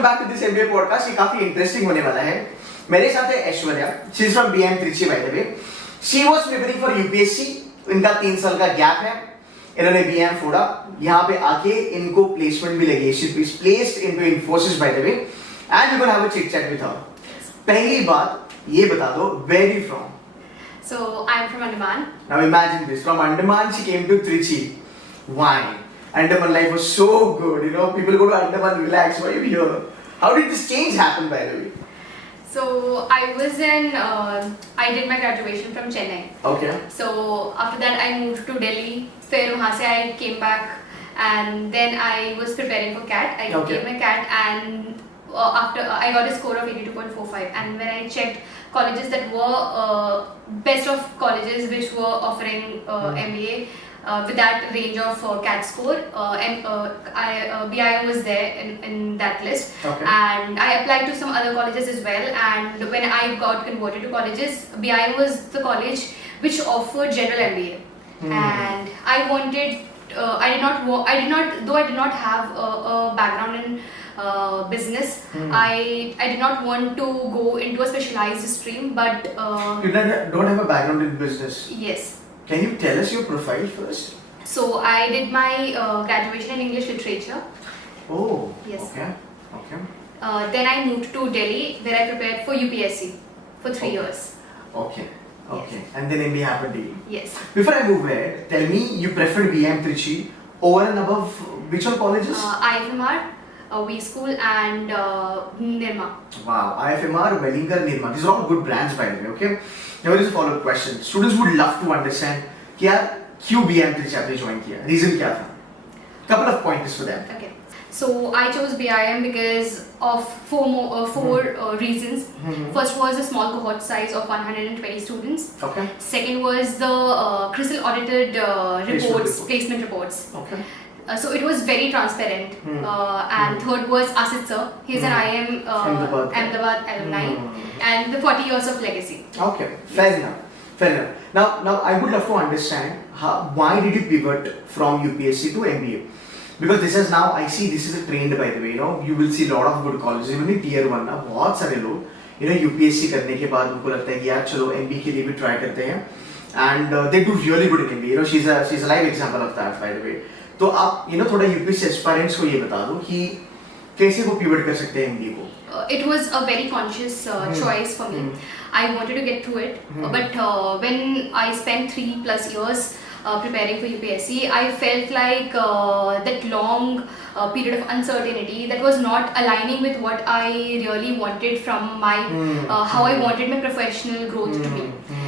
Welcome back to this MBA podcast. ये काफी interesting होने वाला है। मेरे साथ है Aishwarya, she is from BM Trichy by the way. She was preparing for UPSC. इनका 3 साल का गैप है, इन्होंने बीएम फोड़ा, यहाँ पे आके इनको प्लेसमेंट भी लगी। She is placed into Infosys by the way and we gonna have a chit chat with her. पहली बात ये बता दो, where you from? So I'm from Andaman. Now imagine this, from Andaman she came to Trichy. Why? Andaman life was so good, you know, people go to Andaman relax. Why are you here? How did this change happen, by the way? So I did my graduation from Chennai. Okay. So after that I moved to Delhi. फिर वहाँ से I came back and then I was preparing for CAT. I gave my CAT and after I got a score of 82.45 and when I checked colleges that were best of colleges which were offering MBA with that range of CAT score, and BIM was there in that list. Okay. And I applied to some other colleges as well, and when I got converted to colleges, BIM was the college which offered general MBA. And I wanted I did not have a background in business. I did not want to go into a specialized stream, but You don't have a background in business. yes. Can you tell us your profile first? So I did my graduation in English literature. Oh. Yes. Okay. Okay. Then I moved to Delhi where I prepared for UPSC for 3 years. Okay. Okay. And then MBA happened to you. Yes. Before I move ahead, tell me, you preferred BM Trichy over and above which all colleges? IFMR, V School and Nirma. Wow, IFMR, Wellinger, Nirma. These are all good brands, by the way. Okay. Now here is a follow-up question. Students would love to understand कि यार क्यों BM Trichy आपने join किया? Reason क्या था? Couple of pointers for them. Okay. So I chose BIM because of four reasons. First was the small cohort size of 120 students. Okay. Second was the CRISIL audited placement reports. Okay. So it was very transparent. And third was Asit sir. He's an IIM Ahmedabad alumni and the 40 years of legacy. Okay. Fair enough. Fair enough. Now I would love to understand why did you pivot from UPSC to MBA? Because this is now, I see this is a trend, by the way, you know, you will see a lot of good colleges, even in tier 1 ना बहुत सारे लोग, you know, UPSC करने के बाद उनको लगता है कि यार चलो MBA के लिए भी try करते हैं, and they do really good in MBA, you know, she's a live example of that, by the way. तो आप, you know, थोड़ा UPSC aspirants को ये बता दो कि कैसे वो pivot कर सकते हैं MBA को? It was a very conscious choice for me. I wanted to get through it, but when I spent 3+ years preparing for UPSC, I felt like that long period of uncertainty that was not aligning with what I really wanted from my how I wanted my professional growth to be.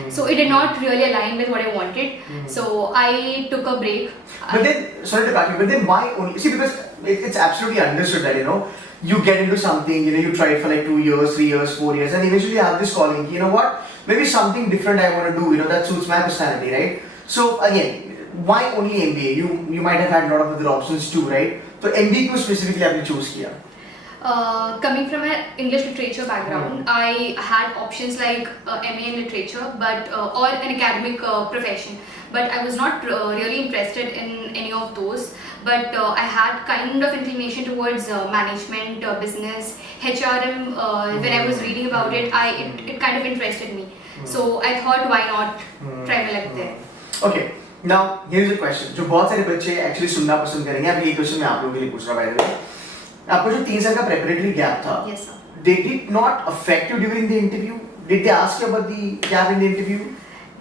So it did not really align with what I wanted. So I took a break. But then, sorry to cut you, but then why only? See, because it's absolutely understood that, you know, you get into something, you know, you try it for like 2 years, 3 years, 4 years, and eventually you have this calling, you know what, maybe something different I want to do, you know, that suits my personality, right? So again, why only MBA? You might have had a lot of other options too, right? So MBA क्यों specifically आपने choose किया? Coming from an English literature background, I had options like MA in literature, but or an academic profession. But I was not really interested in any of those. But I had kind of inclination towards management, business, HRM. When I was reading about it, it kind of interested me. So I thought, why not try my luck there? Okay. Now here is a question. जो बहुत सारे बच्चे actually सुनना पसंद करेंगे. अब ये question मैं आप लोगों के लिए पूछ रहा हूँ, by the way. आपको जो 3 साल का preparatory gap था, Yes, sir. did it not affect you during the interview? Did they ask you about the gap in the interview?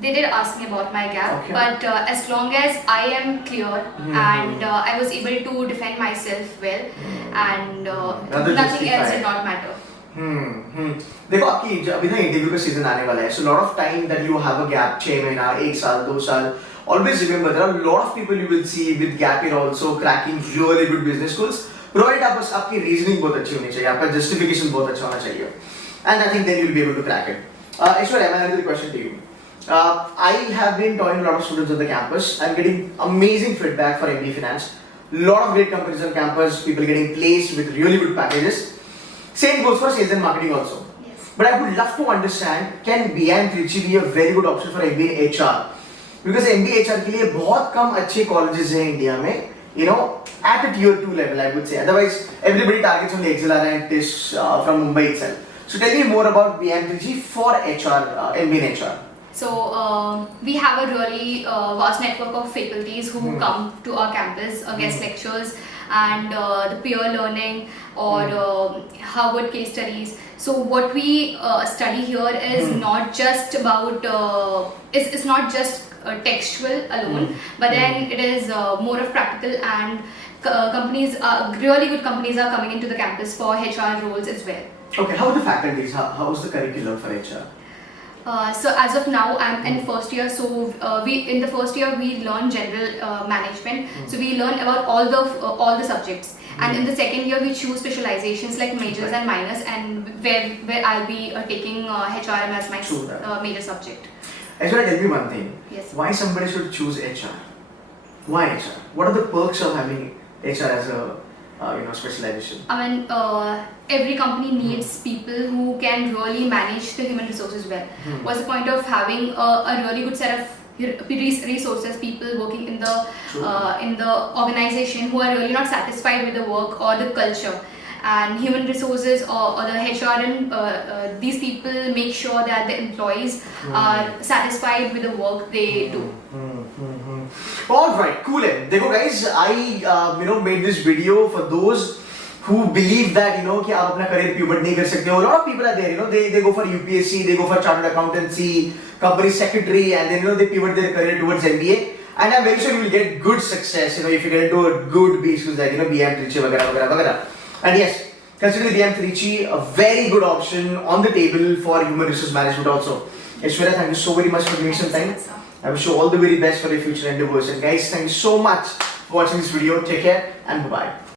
They did ask me about my gap, Okay. but as long as I am clear and I was able to defend myself well, and nothing else did not matter. देखो आपकी अभी ना interview का season आने वाला है, so lot of time that you have a gap, 6 महीना, 1 साल, 2 साल. Always remember there are a lot of people you will see with gap year also cracking really good business schools. Provided आपकी reasoning बहुत अच्छी होनी चाहिए, आपका justification बहुत अच्छा होना चाहिए, and I think then you will be able to crack it. Aishwarya, I have another question to you. I have been talking to a lot of students on the campus. I'm getting amazing feedback for MBA Finance. Lot of great companies on campus, people getting placed with really good packages. Same goes for sales and marketing also. Yes. But I would love to understand, can BIM Trichy be a very good option for MBA HR? Because MBA HR के लिए बहुत कम अच्छे colleges हैं India में, you know, at a tier 2 level, I would say. Otherwise, everybody targets only XLR and TISS from Mumbai itself. So tell me more about BM3G for HR, MBA in HR. So we have a really vast network of faculties who come to our campus, guest lectures, and the peer learning or Harvard case studies. So what we study here is not just about it's not just textual alone, but then it is more of practical, and companies, really good companies are coming into the campus for HR roles as well. Okay, how are the faculties? How's the curriculum for HR? So as of now, I'm in first year. So we in the first year we learn general management. So we learn about all the subjects. And in the second year we choose specializations like majors and minors, and where I'll be taking HRM as my major subject. Aishwarya, tell me one thing. Yes. Why somebody should choose HR? Why HR? What are the perks of having HR as a specialization? I mean, every company needs people who can really manage the human resources well. What's the point of having a really good set of resources, people working in the organization who are really not satisfied with the work or the culture? And human resources or the HR, these people make sure that the employees are satisfied with the work they do. Alright, cool. Dekho guys, I made this video for those who believe that कि आप अपना career pivot नहीं कर सकते हो. A lot of people are there, they go for UPSC, they go for chartered accountancy, company secretary, and then they pivot their career towards MBA. And I'm very sure you will get good success, if you get into a good B schools like BM3G, वगैरह. And yes, consider BM3G a very good option on the table for human resource management also. Aishwarya, thank you so very much for giving some time. I wish you all the very best for your future endeavors. And guys, thank you so much for watching this video. Take care and bye-bye.